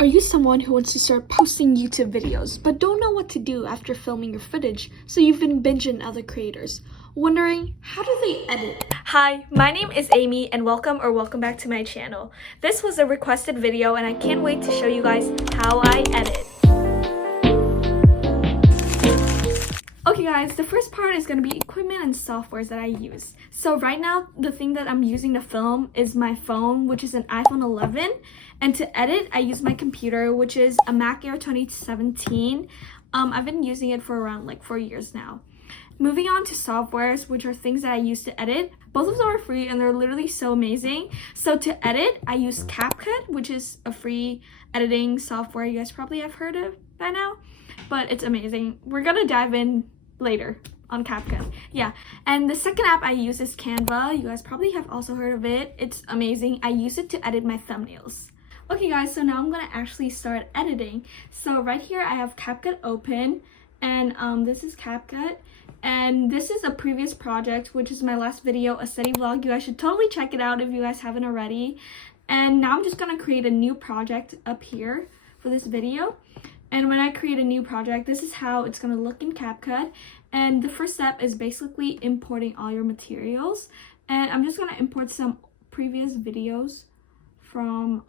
Are you someone who wants to start posting YouTube videos but don't know what to do after filming your footage, so you've been binging other creators, wondering how do they edit? Hi, my name is Amy and welcome back to my channel. This was a requested video and I can't wait to show you guys how I edit. Okay guys, the first part is going to be equipment and softwares that I use. So right now, the thing that I'm using to film is my phone, which is an iPhone 11. And to edit, I use my computer, which is a Mac Air 2017. I've been using it for around 4 years now. Moving on to softwares, which are things that I use to edit. Both of them are free and they're literally so amazing. So to edit, I use CapCut, which is a free editing software you guys probably have heard of by now. But it's amazing. We're gonna dive in later on CapCut. Yeah, and the second app I use is Canva. You guys probably have also heard of it. It's amazing. I use it to edit my thumbnails. Okay guys, so now I'm gonna actually start editing. So right here I have CapCut open, and this is CapCut, and this is a previous project, which is my last video, a study vlog. You guys should totally check it out if you guys haven't already. And now I'm just gonna create a new project up here for this video. And when I create a new project, this is how it's going to look in CapCut. And the first step is basically importing all your materials. And I'm just going to import some previous videos from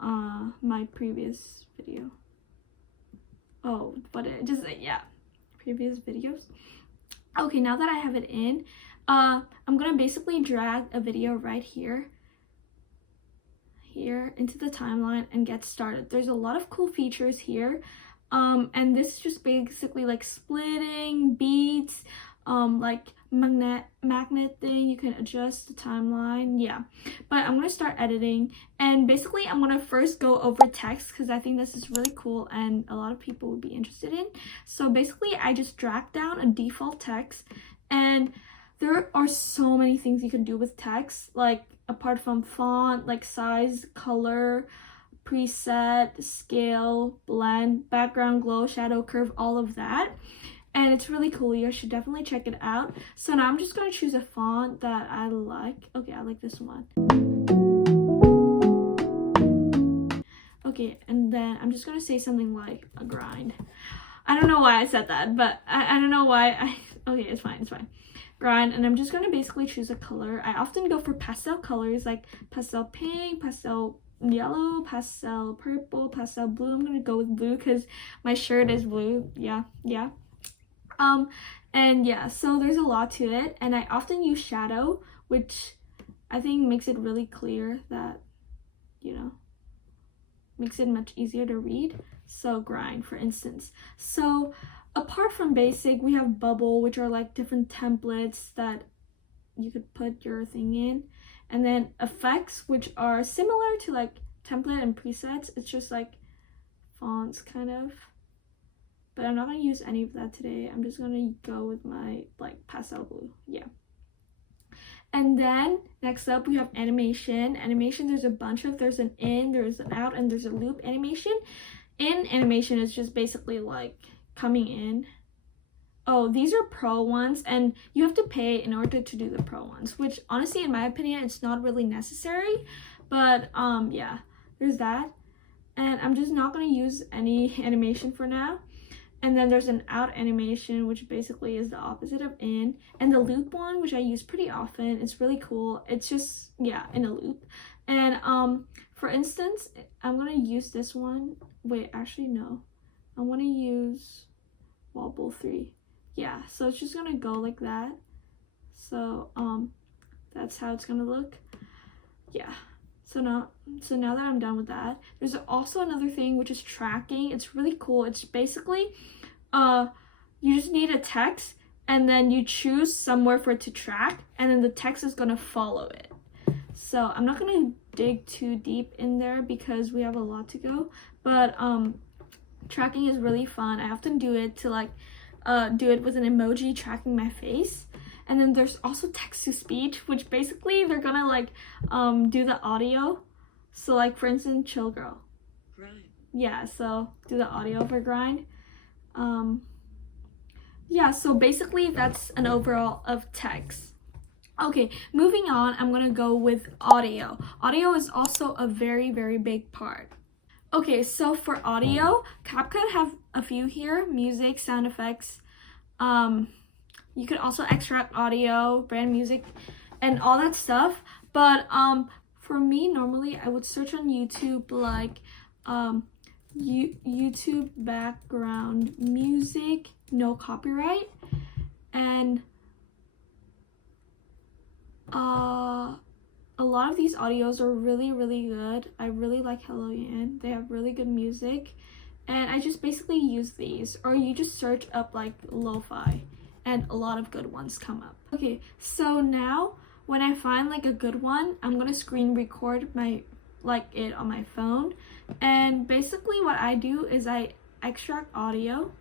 my previous video. Oh, but it just, yeah, previous videos. Okay, now that I have it in, I'm going to basically drag a video right here into the timeline and get started. There's a lot of cool features here. And this is just basically like splitting, beats, like magnet thing. You can adjust the timeline, yeah. But I'm gonna start editing, and basically I'm gonna first go over text because I think this is really cool and a lot of people would be interested in. So basically I just drag down a default text, and there are so many things you can do with text, like apart from font, like size, color, preset, scale, blend, background, glow, shadow, curve, all of that. And it's really cool. You should definitely check it out. So now I'm just going to choose a font that I like. Okay, I like this one. Okay, and then I'm just going to say something like a grind. I don't know why I said that, but I don't know why okay, it's fine, grind. And I'm just going to basically choose a color. I often go for pastel colors like pastel pink, pastel yellow, pastel purple, pastel blue. I'm gonna go with blue because my shirt is blue. Yeah. And yeah, so there's a lot to it, and I often use shadow, which I think makes it really clear, that, you know, makes it much easier to read. So grind, for instance. So apart from basic, we have bubble, which are like different templates that you could put your thing in. And then effects, which are similar to like template and presets. It's just like fonts kind of. But I'm not going to use any of that today. I'm just going to go with my like pastel blue. Yeah. And then next up we have animation. Animation, there's a bunch of, there's an in, there's an out, and there's a loop animation. In animation is just basically like coming in. Oh, these are pro ones, and you have to pay in order to do the pro ones, which honestly, in my opinion, it's not really necessary. But yeah, there's that. And I'm just not going to use any animation for now. And then there's an out animation, which basically is the opposite of in. And the loop one, which I use pretty often, it's really cool. It's just, yeah, in a loop. And for instance, I'm going to use this one. Wait, actually, no. I want to use wobble 3. Yeah, so it's just gonna go like that. So that's how it's gonna look. Yeah, so now that I'm done with that, there's also another thing, which is tracking. It's really cool. It's basically you just need a text, and then you choose somewhere for it to track, and then the text is gonna follow it. So I'm not gonna dig too deep in there because we have a lot to go, but tracking is really fun. I often do it to like do it with an emoji tracking my face. And then there's also text to speech, which basically they're gonna like do the audio. So like, for instance, chill girl, grind. Yeah, so do the audio for grind. Yeah, so basically that's an overall of text. Okay, moving on, I'm gonna go with audio. Audio is also a very, very big part. Okay, so for audio, CapCut have a few here: music, sound effects. You could also extract audio, brand music, and all that stuff. But for me, normally I would search on YouTube like YouTube background music, no copyright, and a lot of these audios are really, really good. I really like LOVELEE. They have really good music, and I just basically use these, or you just search up like lo-fi and a lot of good ones come up. Okay, so now when I find like a good one, I'm gonna screen record it on my phone, and basically what I do is I extract audio.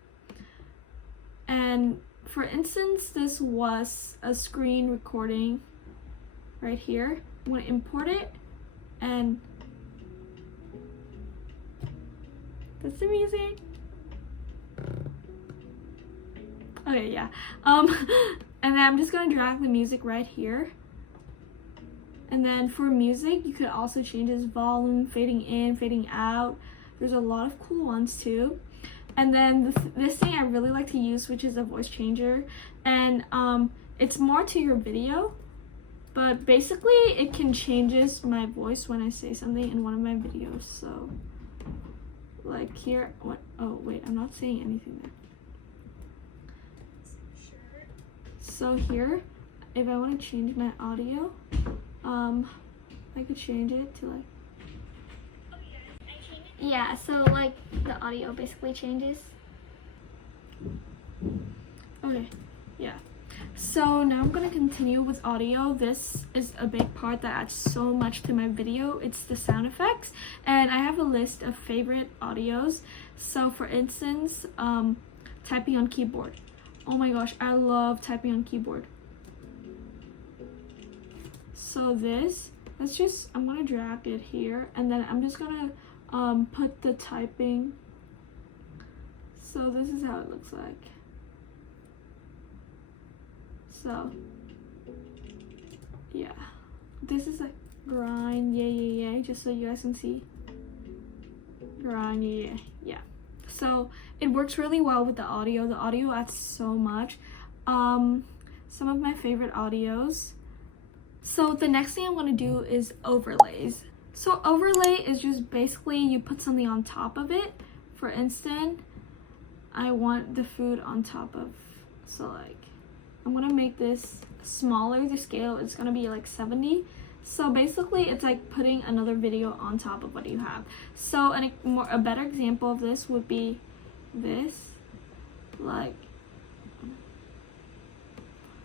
And for instance, this was a screen recording right here. I'm gonna import it, and that's the music. Okay, yeah. And then I'm just gonna drag the music right here. And then for music, you could also change its volume, fading in, fading out. There's a lot of cool ones too. And then this thing I really like to use, which is a voice changer, and it's more to your video, but basically it can changes my voice when I say something in one of my videos. So like here, what? Oh wait, I'm not saying anything there. So here, if I want to change my audio, I could change it to like. Yeah, so like the audio basically changes. Okay, yeah. So now I'm gonna continue with audio. This is a big part that adds so much to my video. It's the sound effects, and I have a list of favorite audios. So for instance, typing on keyboard. Oh my gosh, I love typing on keyboard. So I'm gonna drag it here, and then I'm just gonna put the typing. So this is how it looks like. So yeah, this is like grind, yayayaya, just so you guys can see. Grind, yeah. So it works really well with the audio. The audio adds so much. Some of my favorite audios. So the next thing I'm gonna do is overlays. So overlay is just basically you put something on top of it. For instance, I want the food on top of, so like I'm gonna make this smaller. The scale is gonna be like 70. So basically it's like putting another video on top of what you have. So a better example of this would be this, like,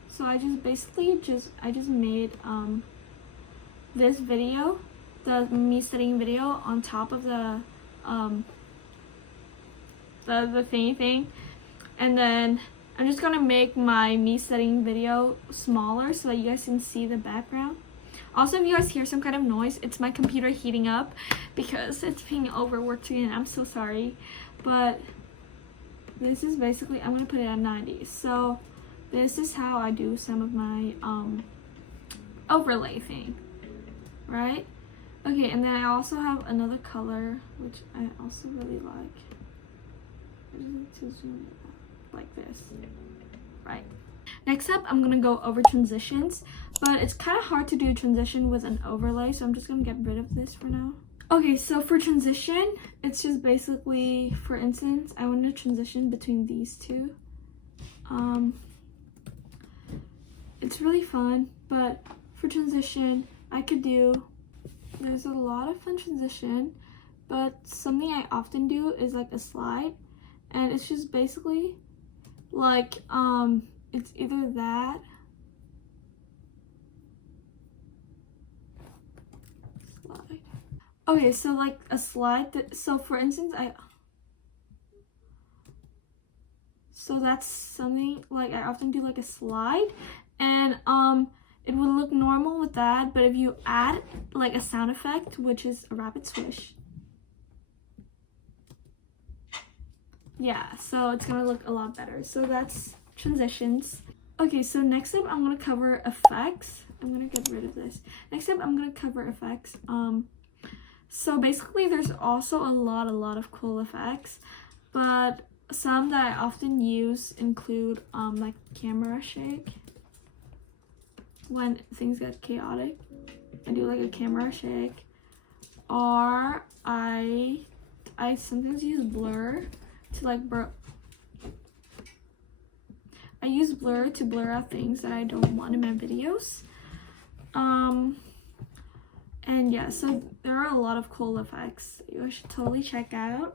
so I just made this video, the me setting video, on top of the thingy thing, and then I'm just gonna make my me setting video smaller so that you guys can see the background. Also, if you guys hear some kind of noise, it's my computer heating up because it's being overworked again. I'm so sorry, but this is basically, I'm gonna put it at 90. So this is how I do some of my overlay thing, right? Okay, and then I also have another color which I also really like. I just need to zoom it out like this, right? Next up, I'm gonna go over transitions, but it's kind of hard to do a transition with an overlay, so I'm just gonna get rid of this for now. Okay, so for transition, it's just basically, for instance, I want to transition between these two. It's really fun, but for transition, there's a lot of fun transition, but something I often do is like a slide, and it's just basically like, it's either that, slide. Okay, so like a slide, so for instance, so that's something like I often do, like a slide, and it would look normal with that, but if you add like a sound effect, which is a rapid swish, yeah, so it's gonna look a lot better. So that's transitions. Okay, so next up I'm gonna cover effects. I'm gonna get rid of this. Next up I'm gonna cover effects. So basically there's also a lot of cool effects, but some that I often use include like camera shake. When things get chaotic, I do like a camera shake, or I sometimes use blur to like I use blur to blur out things that I don't want in my videos. And yeah, so there are a lot of cool effects you should totally check out.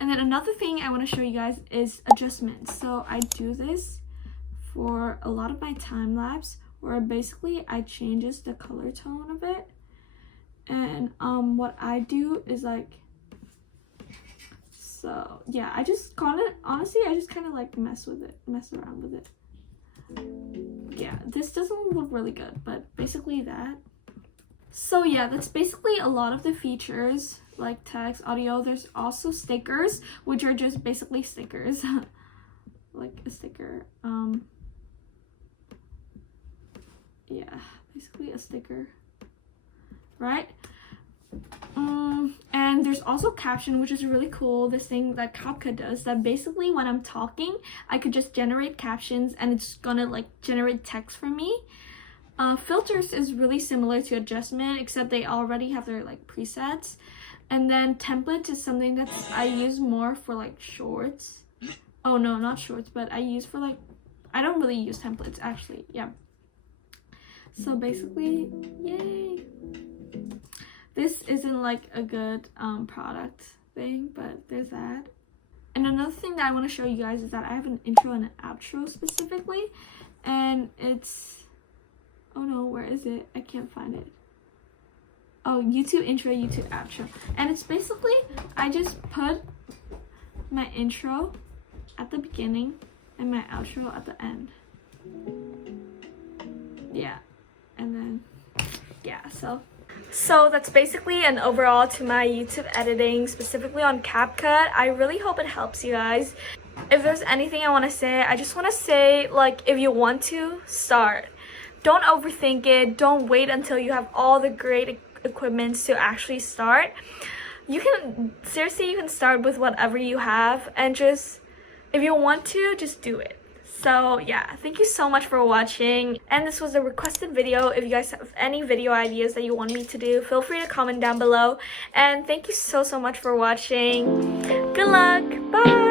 And then another thing I want to show you guys is adjustments. So I do this for a lot of my time lapse, where basically I changes the color tone of it. And what I do is like, so yeah, I just kind of like mess around with it. Yeah, this doesn't look really good, but basically that. So yeah, that's basically a lot of the features, like text, audio. There's also stickers, which are just basically stickers. Like a sticker. Yeah, basically a sticker, right? And there's also caption, which is really cool. This thing that CapCut does, that basically when I'm talking, I could just generate captions and it's gonna like generate text for me. Filters is really similar to adjustment, except they already have their like presets. And then templates is something that I use more for like shorts. Oh no, not shorts, but I use for like, I don't really use templates actually. Yeah. So basically, yay. This isn't like a good product thing, but there's that. And another thing that I want to show you guys is that I have an intro and an outro specifically, and it's, oh no, where is it? I can't find it. Oh, YouTube intro, YouTube outro. And it's basically, I just put my intro at the beginning and my outro at the end. Yeah. And then, yeah, so that's basically an overall to my YouTube editing, specifically on CapCut. I really hope it helps you guys. If there's anything I want to say, I just want to say, like, if you want to, start. Don't overthink it. Don't wait until you have all the great equipment to actually start. You can, seriously, you can start with whatever you have, and just, if you want to, just do it. So yeah, thank you so much for watching, and this was a requested video. If you guys have any video ideas that you want me to do, feel free to comment down below, and thank you so much for watching. Good luck. Bye.